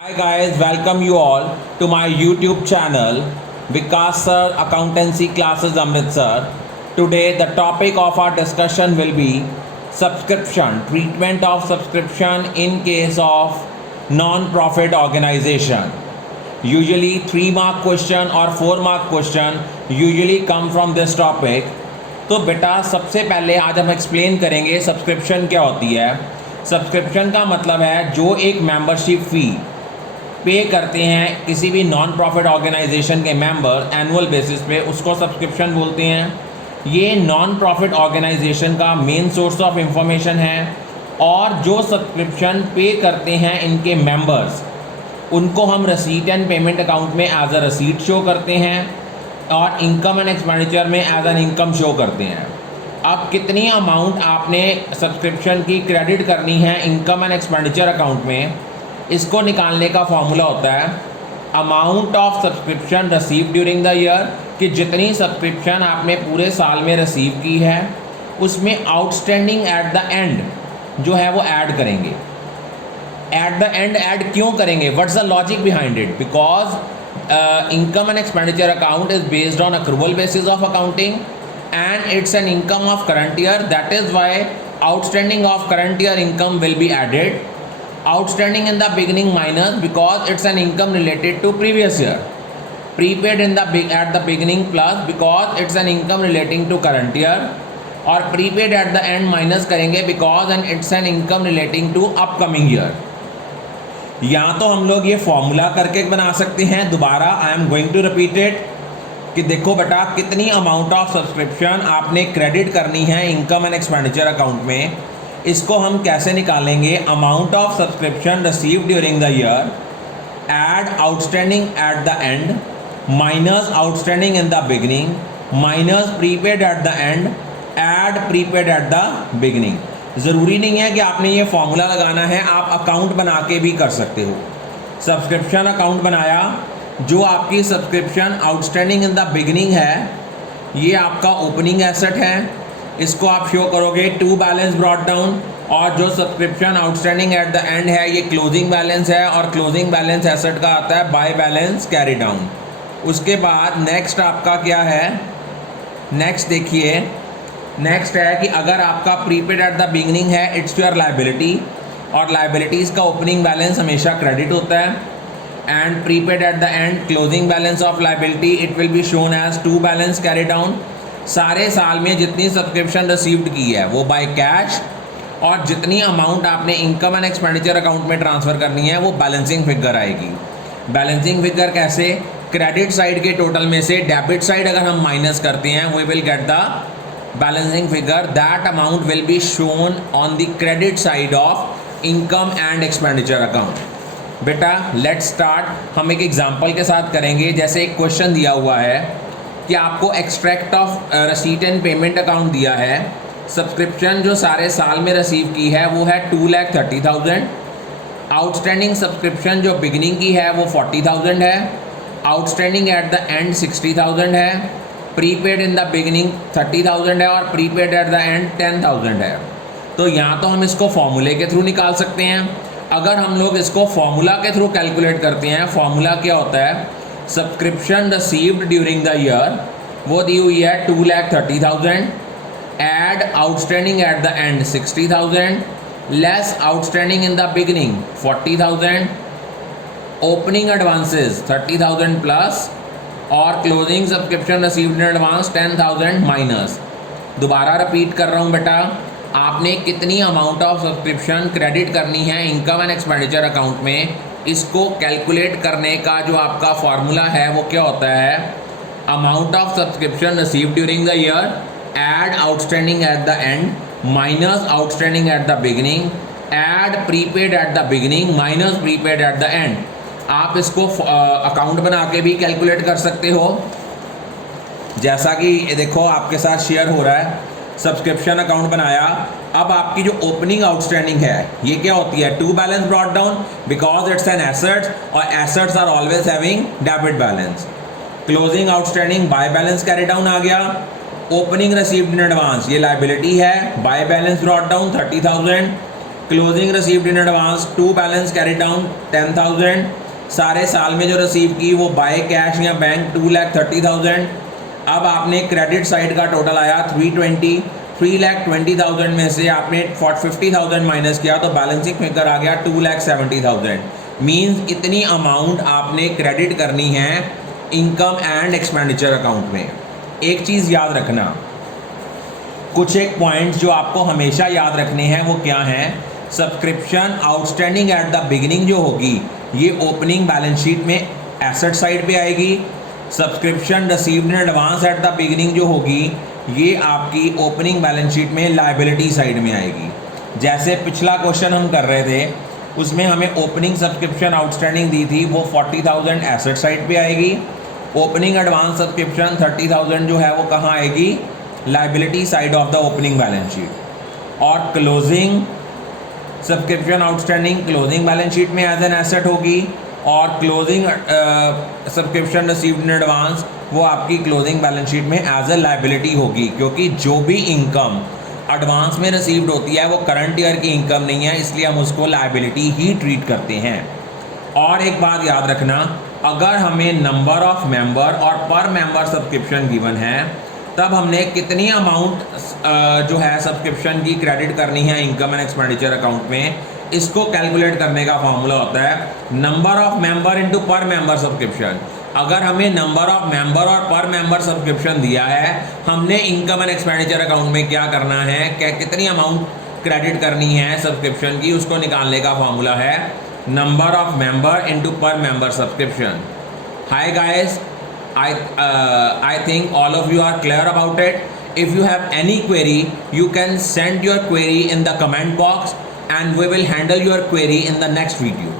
Hi guys, welcome you all to my YouTube channel Vikas Sir Accountancy Classes Amritsar. Today the topic of our discussion will be subscription, treatment of subscription in case of non-profit organization. Usually 3 mark question or 4 mark question usually come from this topic. तो बेटा सबसे पहले आज हम explain करेंगे subscription क्या होती है। सब्सक्रिप्शन का मतलब है जो एक मेंबरशिप फ़ी पे करते हैं किसी भी नॉन प्रॉफिट ऑर्गेनाइजेशन के मेंबर एनुअल बेसिस पे, उसको सब्सक्रिप्शन बोलते हैं। ये नॉन प्रॉफिट ऑर्गेनाइजेशन का मेन सोर्स ऑफ इंफॉर्मेशन है और जो सब्सक्रिप्शन पे करते हैं इनके मेंबर्स, उनको हम रसीट एंड पेमेंट अकाउंट में एज अ रसीट शो करते हैं और इनकम एंड एक्सपेंडिचर में एज एन इनकम शो करते हैं। अब कितनी अमाउंट आपने सब्सक्रिप्शन की क्रेडिट करनी है इनकम एंड एक्सपेंडिचर अकाउंट में, इसको निकालने का फॉर्मूला होता है amount of subscription receive during the year, कि जितनी सब्सक्रिप्शन आपने पूरे साल में रिसीव की है उसमें आउटस्टैंडिंग एट द एंड जो है वो ऐड करेंगे। एट द एंड ऐड क्यों करेंगे, what's the logic behind it? Because income and expenditure account is based on accrual basis of accounting and it's an income of current year, that is why outstanding of current year income will be added. Outstanding in the beginning minus because it's an income related to previous year. Prepaid in the at the beginning plus because it's an income relating to current year. और prepaid at the end minus करेंगे because and it's an income relating to upcoming year. या तो हम लोग ये formula करके बना सकते हैं, दोबारा I am going to repeat it, कि देखो बेटा कितनी अमाउंट ऑफ सब्सक्रिप्शन आपने क्रेडिट करनी है इनकम एंड एक्सपेंडिचर अकाउंट में, इसको हम कैसे निकालेंगे? Amount of subscription receive during the year add outstanding at the end minus outstanding in the beginning minus prepaid at the end add prepaid at the beginning. ज़रूरी नहीं है कि आपने ये फॉर्मूला लगाना है, आप अकाउंट बना के भी कर सकते हो। सब्सक्रिप्शन अकाउंट बनाया, जो आपकी subscription outstanding in the beginning है ये आपका ओपनिंग एसेट है, इसको आप शो करोगे टू बैलेंस ब्रॉट डाउन, और जो subscription outstanding at the and है ये क्लोजिंग बैलेंस है और क्लोजिंग बैलेंस एसेट का आता है बाय बैलेंस कैरी डाउन। उसके बाद नेक्स्ट आपका क्या है, नेक्स्ट देखिए, नेक्स्ट है कि अगर आपका प्रीपेड एट द बिगिनिंग है इट्स योर लाइबिलिटी, और लाइबिलिटीज़ का ओपनिंग बैलेंस हमेशा क्रेडिट होता है, and prepaid at the end closing balance of liability it will be shown as to balance carry down. सारे साल में जितनी सब्सक्रिप्शन रिसीव्ड की है वो बाय कैश, और जितनी अमाउंट आपने इनकम एंड एक्सपेंडिचर अकाउंट में ट्रांसफ़र करनी है वो बैलेंसिंग फिगर आएगी। बैलेंसिंग फिगर कैसे? क्रेडिट साइड के टोटल में से डेबिट साइड अगर हम माइनस करते हैं we will get the balancing figure, that amount will be shown on the credit side of income and expenditure account. बेटा लेट्स स्टार्ट, हम एक एग्जाम्पल के साथ करेंगे। जैसे एक क्वेश्चन दिया हुआ है कि आपको extract of receipt and payment account दिया है, सब्सक्रिप्शन जो सारे साल में रिसीव की है वो है 2,30,000, आउटस्टैंडिंग सब्सक्रिप्शन जो बिगिनिंग की है वो 40,000 है, आउटस्टैंडिंग एट द एंड 60,000 है, प्रीपेड इन द बिगिनिंग 30,000 है और प्रीपेड एट द एंड 10,000 है। तो यहाँ तो हम इसको फॉर्मूले के थ्रू निकाल सकते हैं। अगर हम लोग इसको फॉर्मूला के थ्रू कैलकुलेट करते हैं, फॉर्मूला क्या होता है? Subscription received during the year वो दी हुई है 2,30,000, add outstanding at the end 60,000 less outstanding in the beginning 40,000, opening advances 30,000 plus और closing subscription received in advance 10,000 minus. दोबारा रिपीट कर रहा हूँ बेटा, आपने कितनी अमाउंट ऑफ सब्सक्रिप्शन क्रेडिट करनी है इनकम एंड एक्सपेंडिचर अकाउंट में, इसको कैलकुलेट करने का जो आपका फार्मूला है वो क्या होता है? Amount of subscription receive during the year add outstanding at the end minus outstanding at the beginning add prepaid at the beginning minus prepaid at the end. आप इसको अकाउंट बना के भी कैलकुलेट कर सकते हो, जैसा कि देखो आपके साथ शेयर हो रहा है। सब्सक्रिप्शन अकाउंट बनाया, अब आपकी जो ओपनिंग आउटस्टैंडिंग है ये क्या होती है? To balance brought down because it's an assets और assets are always having debit balance. Closing outstanding by balance carry down आ गया। ओपनिंग रिसीव्ड इन एडवांस ये लाइबिलिटी है, by balance brought down 30,000, closing received in advance to balance carried down 10,000, सारे साल में जो receive की वो बाय कैश या बैंक 2,30,000। अब आपने क्रेडिट साइड का टोटल आया 320, 3,20,000 में से आपने 50,000 माइनस किया तो बैलेंसिंग फिगर आ गया 2,70,000। मीन्स इतनी अमाउंट आपने क्रेडिट करनी है इनकम एंड एक्सपेंडिचर अकाउंट में। एक चीज़ याद रखना, कुछ एक पॉइंट्स जो आपको हमेशा याद रखने हैं वो क्या हैं। Subscription outstanding at the beginning जो होगी ये ओपनिंग बैलेंस शीट में एसेट साइड पे आएगी। Subscription received in advance at the beginning जो होगी ये आपकी ओपनिंग बैलेंस शीट में लायबिलिटी साइड में आएगी। जैसे पिछला क्वेश्चन हम कर रहे थे उसमें हमें ओपनिंग सब्सक्रिप्शन आउटस्टैंडिंग दी थी, वो 40,000 एसेट साइड पे आएगी। ओपनिंग एडवांस सब्सक्रिप्शन 30,000 जो है वो कहाँ आएगी, liability side of the opening balance sheet. और closing subscription outstanding closing balance sheet में एज एन एसेट होगी, और closing subscription received in advance वो आपकी क्लोजिंग बैलेंस शीट में एज ए लायबिलिटी होगी, क्योंकि जो भी इनकम एडवांस में रिसीव्ड होती है वो करंट ईयर की इनकम नहीं है, इसलिए हम उसको लायबिलिटी ही ट्रीट करते हैं। और एक बात याद रखना, अगर हमें नंबर ऑफ मेंबर और पर मेंबर सब्सक्रिप्शन गिवन है तब हमने कितनी अमाउंट जो है सब्सक्रिप्शन की क्रेडिट करनी है इनकम एंड एक्सपेंडिचर अकाउंट में, इसको कैलकुलेट करने का फॉर्मूला होता है नंबर ऑफ मेंबर इनटू पर मेंबर सब्सक्रिप्शन। अगर हमें नंबर ऑफ मेंबर और पर मेंबर सब्सक्रिप्शन दिया है, हमने इनकम एंड एक्सपेंडिचर अकाउंट में क्या करना है, क्या कितनी अमाउंट क्रेडिट करनी है सब्सक्रिप्शन की, उसको निकालने का फॉर्मूला है नंबर ऑफ मेंबर इनटू पर member subscription. Hi guys, I think all of you are clear about it. If you have any query, you can send your query in the comment box and we will handle your query in the next video.